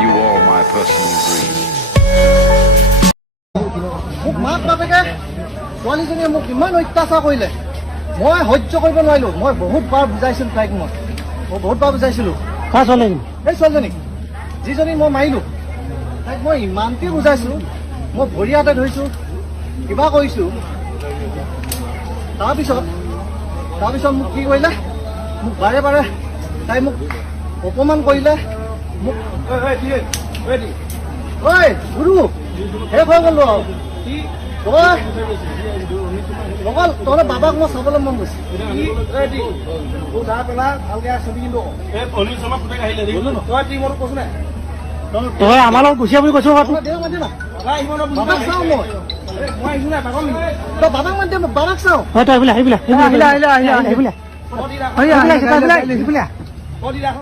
you all my personal dreams. মোক মাক বাপেকে ছোৱালীজনীয়ে মোক ইমান অত্যাচাৰ কৰিলে মই সহ্য কৰিব নোৱাৰিলোঁ মই বহুত বাৰ বুজাইছিলোঁ তাইক মই বহুত বাৰ বুজাইছিলোঁ কাৰ ছোৱালীজনী এই ছোৱালীজনীক যিজনী মই মাৰিলোঁ তাইক মই ইমানকৈ বুজাইছোঁ মই ভৰি হাতে ধৰিছোঁ কিবা কৰিছোঁ তাৰপিছত মোক কি কৰিলে মোক বাৰে বাৰে তাই মোক অপমান কৰিলে মোক ঐ গুৰু শেষ হৈ গ'লো আৰু অকল তহঁতৰ বাবাক মই চাবলৈ মন গৈছে তই আমাৰ লগত গুচি বুলি কৈছো বাবাক চাওঁ মই তই বাবাক মাতি বাবাক চাওঁ তই আহিবিলা